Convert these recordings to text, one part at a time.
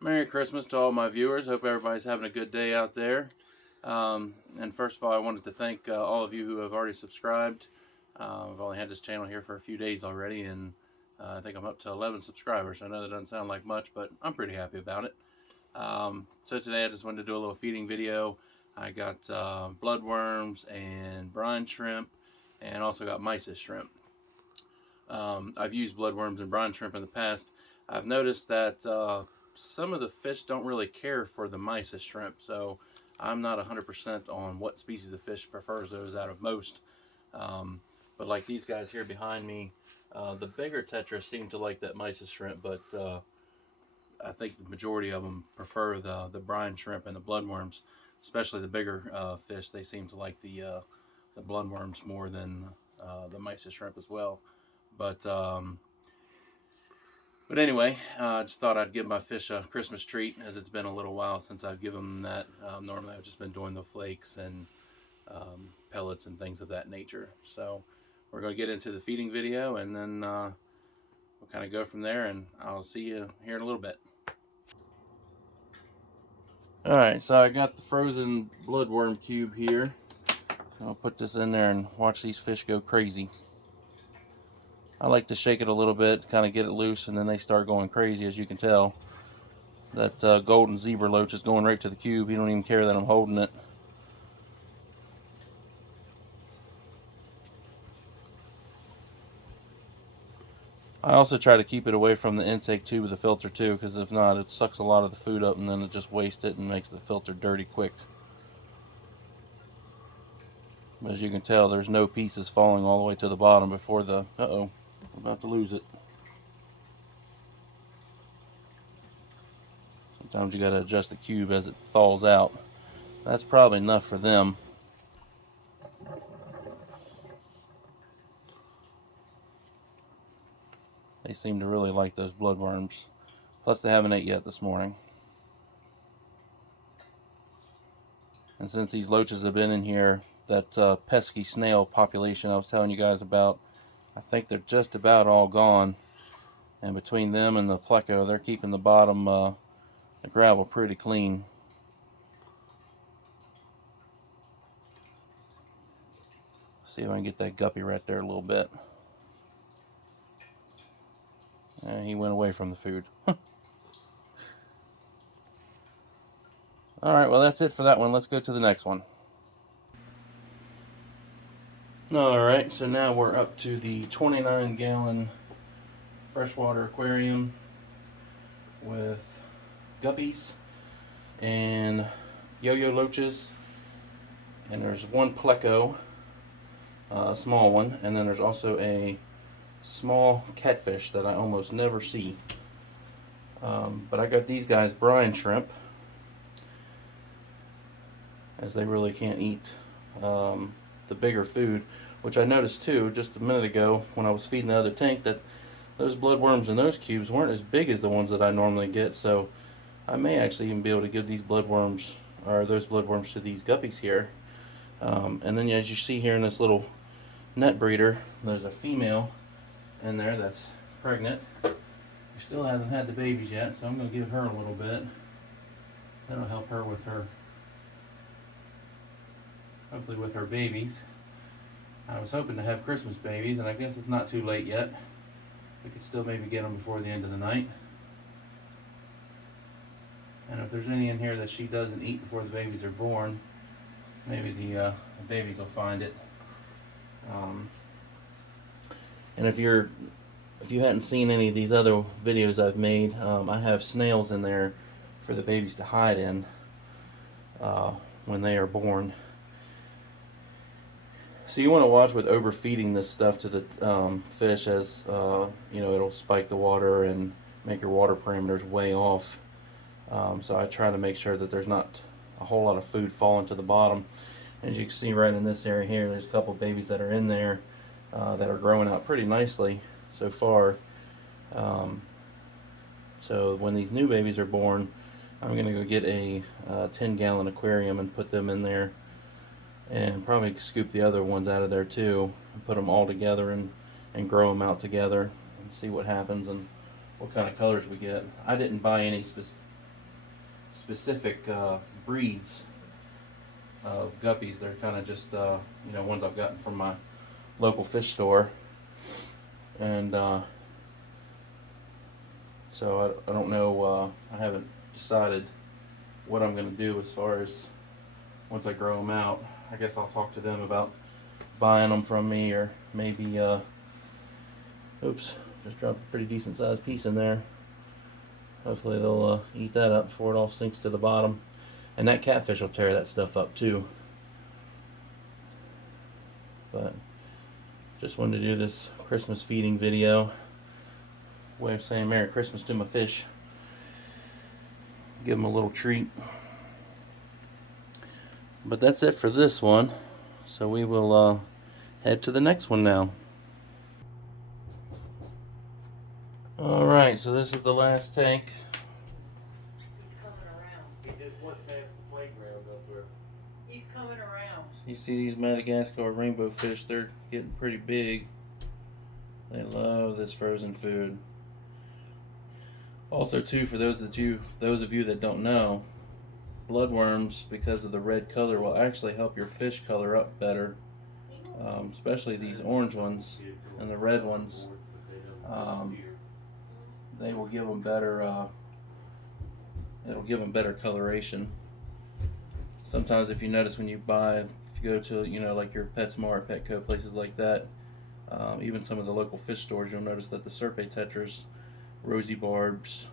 Merry Christmas to all my viewers. Hope everybody's having a good day out there. And first of all, I wanted to thank all of you who have already subscribed. I've only had this channel here for a few days already, and I think I'm up to 11 subscribers. I know that doesn't sound like much, but I'm pretty happy about it. So today I just wanted to do a little feeding video. I got bloodworms and brine shrimp, and also got mysis shrimp. I've used bloodworms and brine shrimp in the past. I've noticed that some of the fish don't really care for the mysis shrimp, so I'm not 100% on what species of fish prefers those out of most. But like these guys here behind me, the bigger tetras seem to like that mysis shrimp, but I think the majority of them prefer the brine shrimp and the bloodworms, especially the bigger fish. They seem to like the bloodworms more than the mysis shrimp as well. But anyway, I just thought I'd give my fish a Christmas treat, as it's been a little while since I've given them that. Normally I've just been doing the flakes and pellets and things of that nature. So we're going to get into the feeding video, and then we'll kind of go from there, and I'll see you here in a little bit. Alright, so I got the frozen bloodworm cube here. I'll put this in there and watch these fish go crazy. I like to shake it a little bit, kind of get it loose, and then they start going crazy, as you can tell. That golden zebra loach is going right to the cube. He don't even care that I'm holding it. I also try to keep it away from the intake tube of the filter too, because if not, it sucks a lot of the food up and then it just wastes it and makes the filter dirty quick. As you can tell, there's no pieces falling all the way to the bottom before the... Uh-oh, I'm about to lose it. Sometimes you got to adjust the cube as it thaws out. That's probably enough for them. They seem to really like those bloodworms. Plus they haven't ate yet this morning. And since these loaches have been in here, that pesky snail population I was telling you guys about, I think they're just about all gone. And between them and the pleco, they're keeping the bottom, the gravel pretty clean. See if I can get that guppy right there a little bit. He went away from the food. Alright, well that's it for that one. Let's go to the next one. Alright, so now we're up to the 29-gallon freshwater aquarium with guppies and yo-yo loaches. And there's one pleco, a small one, and then there's also a small catfish that I almost never see. But I got these guys brine shrimp, as they really can't eat the bigger food, which I noticed too just a minute ago when I was feeding the other tank, that those bloodworms in those cubes weren't as big as the ones that I normally get. So I may actually even be able to give these bloodworms, or those bloodworms, to these guppies here. And then as you see here in this little net breeder, there's a female in there that's pregnant. She still hasn't had the babies yet, so I'm going to give her a little bit. That'll help her with her, hopefully with her babies. I was hoping to have Christmas babies, and I guess it's not too late yet. We could still maybe get them before the end of the night. And if there's any in here that she doesn't eat before the babies are born, maybe the babies will find it. And if you hadn't seen any of these other videos I've made, I have snails in there for the babies to hide in when they are born. So you want to watch with overfeeding this stuff to the fish, as you know, it'll spike the water and make your water parameters way off. So I try to make sure that there's not a whole lot of food falling to the bottom. As you can see right in this area here, there's a couple of babies that are in there that are growing out pretty nicely so far. So when these new babies are born, I'm going to go get a 10-gallon aquarium and put them in there, and probably scoop the other ones out of there too, and put them all together and grow them out together and see what happens and what kind of colors we get. I didn't buy any specific breeds of guppies. They're kind of just ones I've gotten from my local fish store, and so I don't know. I haven't decided what I'm going to do as far as once I grow them out. I guess I'll talk to them about buying them from me, or maybe oops, just dropped a pretty decent sized piece in there. Hopefully they'll eat that up before it all sinks to the bottom. And that catfish will tear that stuff up too. But just wanted to do this Christmas feeding video. Way of saying Merry Christmas to my fish. Give them a little treat. But that's it for this one. So we will head to the next one now. Alright, so this is the last tank. He's coming around. He just went past the playground up there. He's coming around. You see these Madagascar rainbow fish, they're getting pretty big. They love this frozen food. Also too, for those of you that don't know, bloodworms, because of the red color, will actually help your fish color up better. Especially these orange ones and the red ones. They will give them better, it'll give them better coloration. Sometimes if you notice when you go to, like your PetSmart, Petco, places like that, even some of the local fish stores, you'll notice that the Serpae tetras, rosy barbs,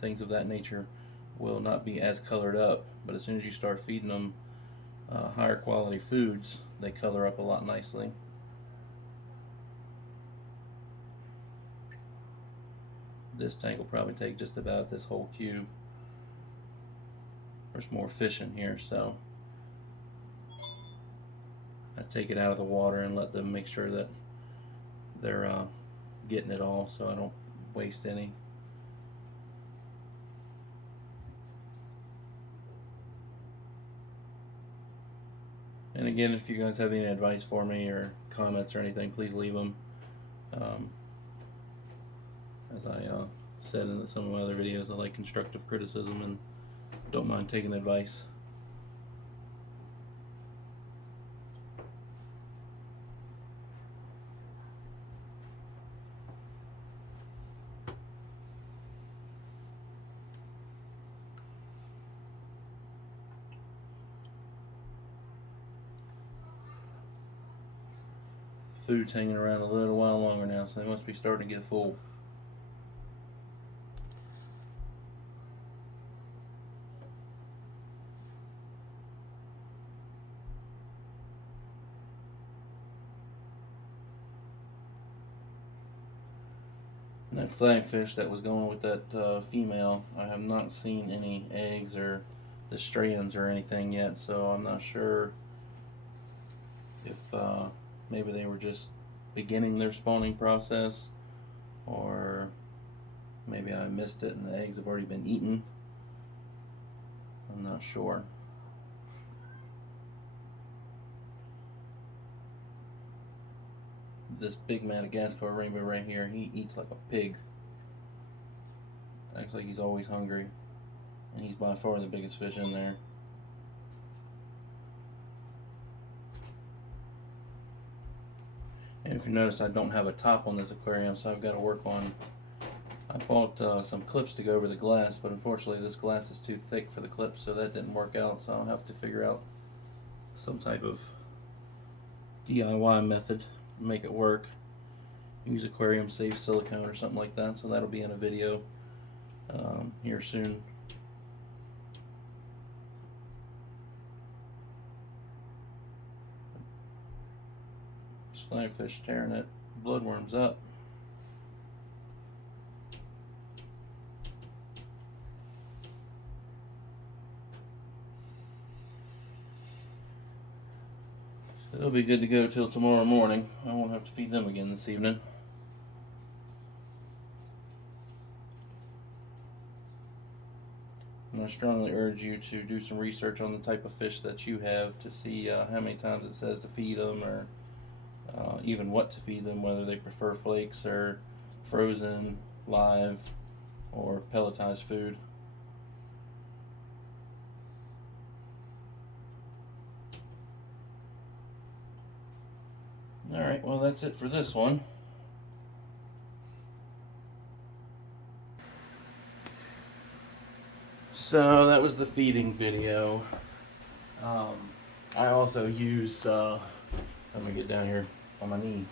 things of that nature will not be as colored up. But as soon as you start feeding them higher quality foods, they color up a lot nicely. This tank will probably take just about this whole cube. There's more fish in here, so I take it out of the water and let them make sure that they're getting it all, so I don't waste any. And again, if you guys have any advice for me or comments or anything, please leave them. As I said in some of my other videos, I like constructive criticism and don't mind taking advice. Food's hanging around a little while longer now, so they must be starting to get full. And that flagfish that was going with that female, I have not seen any eggs or the strands or anything yet, so I'm not sure if maybe they were just beginning their spawning process, or maybe I missed it and the eggs have already been eaten. I'm not sure. This big Madagascar rainbow right here, he eats like a pig. Acts like he's always hungry, and he's by far the biggest fish in there. And if you notice, I don't have a top on this aquarium, so I've got to work on. I bought some clips to go over the glass, but unfortunately this glass is too thick for the clips, so that didn't work out. So I'll have to figure out some type of DIY method to make it work. Use aquarium safe silicone or something like that, so that'll be in a video here soon. Flagfish tearing that bloodworms up. So they'll be good to go till tomorrow morning. I won't have to feed them again this evening. And I strongly urge you to do some research on the type of fish that you have to see how many times it says to feed them, or even what to feed them, whether they prefer flakes or frozen, live, or pelletized food. Alright, well that's it for this one. So that was the feeding video. I also use, let me get down here on my knee,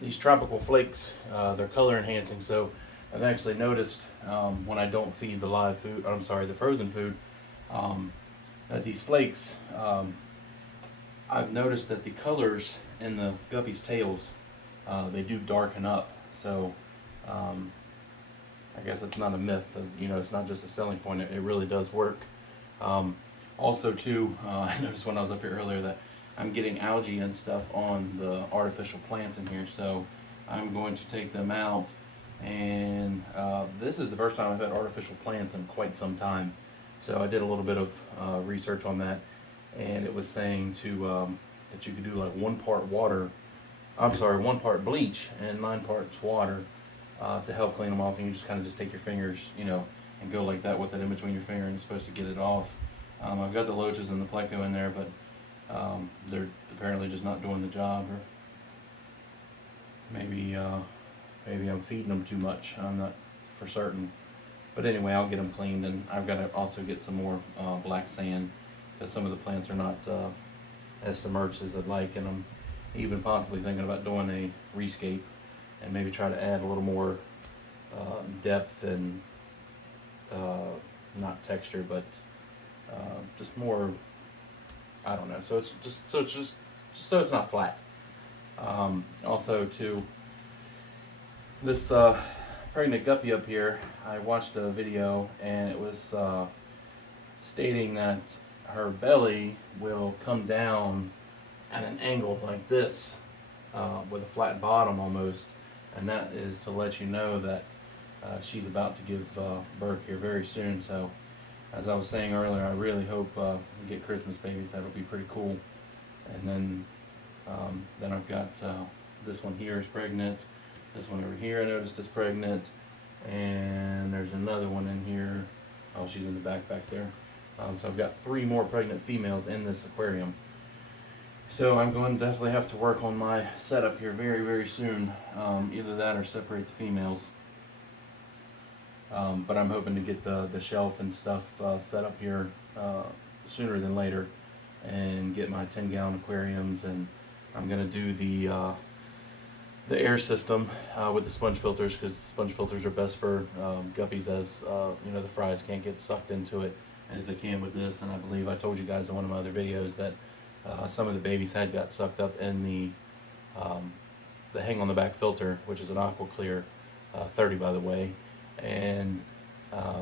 these tropical flakes. They're color enhancing, so I've actually noticed when I don't feed the live food, I'm sorry, the frozen food, that these flakes, I've noticed that the colors in the guppy's tails, they do darken up. So I guess it's not a myth. It's not just a selling point. It really does work. Also, too, I noticed when I was up here earlier that I'm getting algae and stuff on the artificial plants in here. So I'm going to take them out. And this is the first time I've had artificial plants in quite some time. So I did a little bit of research on that, and it was saying that you could do like 1 part bleach and 9 parts water to help clean them off. And you just kind of take your fingers, and go like that with it in between your finger, and you're supposed to get it off. I've got the loaches and the pleco in there, but they're apparently just not doing the job, or maybe I'm feeding them too much. I'm not for certain. But anyway, I'll get them cleaned, and I've got to also get some more black sand, because some of the plants are not as submerged as I'd like, and I'm even possibly thinking about doing a rescape and maybe try to add a little more depth and not texture, but just more, I don't know. So it's just so it's not flat. Also, too, this pregnant guppy up here, I watched a video, and it was stating that her belly will come down at an angle like this, with a flat bottom almost, and that is to let you know that she's about to give birth here very soon. So, as I was saying earlier, I really hope we get Christmas babies. That'll be pretty cool. And then I've got this one here is pregnant. This one over here I noticed is pregnant, and there's another one in here. Oh, she's in the back there. So I've got 3 more pregnant females in this aquarium. So I'm going to definitely have to work on my setup here very, very soon. Either that or separate the females. But I'm hoping to get the shelf and stuff set up here sooner than later, and get my 10-gallon aquariums, and I'm going to do the air system with the sponge filters, because sponge filters are best for guppies, as the fries can't get sucked into it as they can with this. And I believe I told you guys in one of my other videos that some of the babies had got sucked up in the hang on the back filter, which is an Aqua Clear 30, by the way. And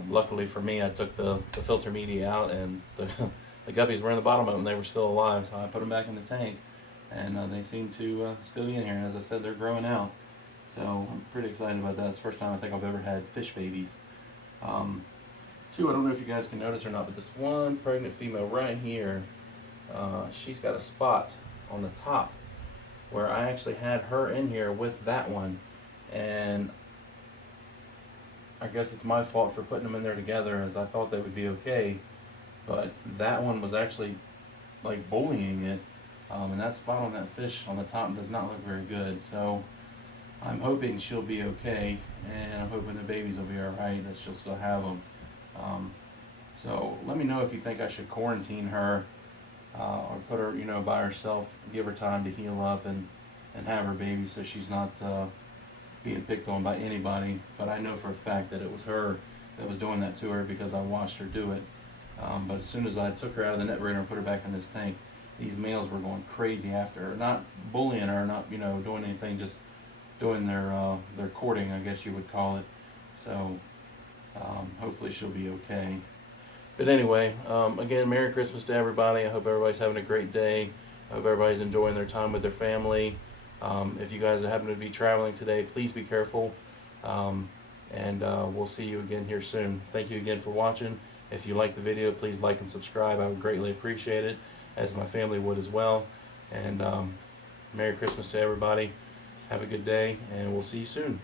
luckily for me, I took the filter media out, and the guppies were in the bottom of them. They were still alive, so I put them back in the tank, and they seem to still be in here. And as I said, they're growing out, so I'm pretty excited about that. It's the first time I think I've ever had fish babies. Two, I don't know if you guys can notice or not, but this one pregnant female right here, she's got a spot on the top where I actually had her in here with that one, and I guess it's my fault for putting them in there together, as I thought they would be okay, but that one was actually like bullying it, and that spot on that fish on the top does not look very good. So I'm hoping she'll be okay, and I'm hoping the babies will be alright, that she'll still have them. So let me know if you think I should quarantine her, or put her, by herself, give her time to heal up, and have her baby, so she's not being picked on by anybody. But I know for a fact that it was her that was doing that to her, because I watched her do it. But as soon as I took her out of the net breeder and put her back in this tank, these males were going crazy after her, not bullying her, not doing anything, just doing their courting, I guess you would call it. So hopefully she'll be okay. But anyway, again, Merry Christmas to everybody. I hope everybody's having a great day. I hope everybody's enjoying their time with their family. If you guys happen to be traveling today, please be careful. And we'll see you again here soon. Thank you again for watching. If you like the video, please like and subscribe. I would greatly appreciate it, as my family would as well. And Merry Christmas to everybody. Have a good day, and we'll see you soon.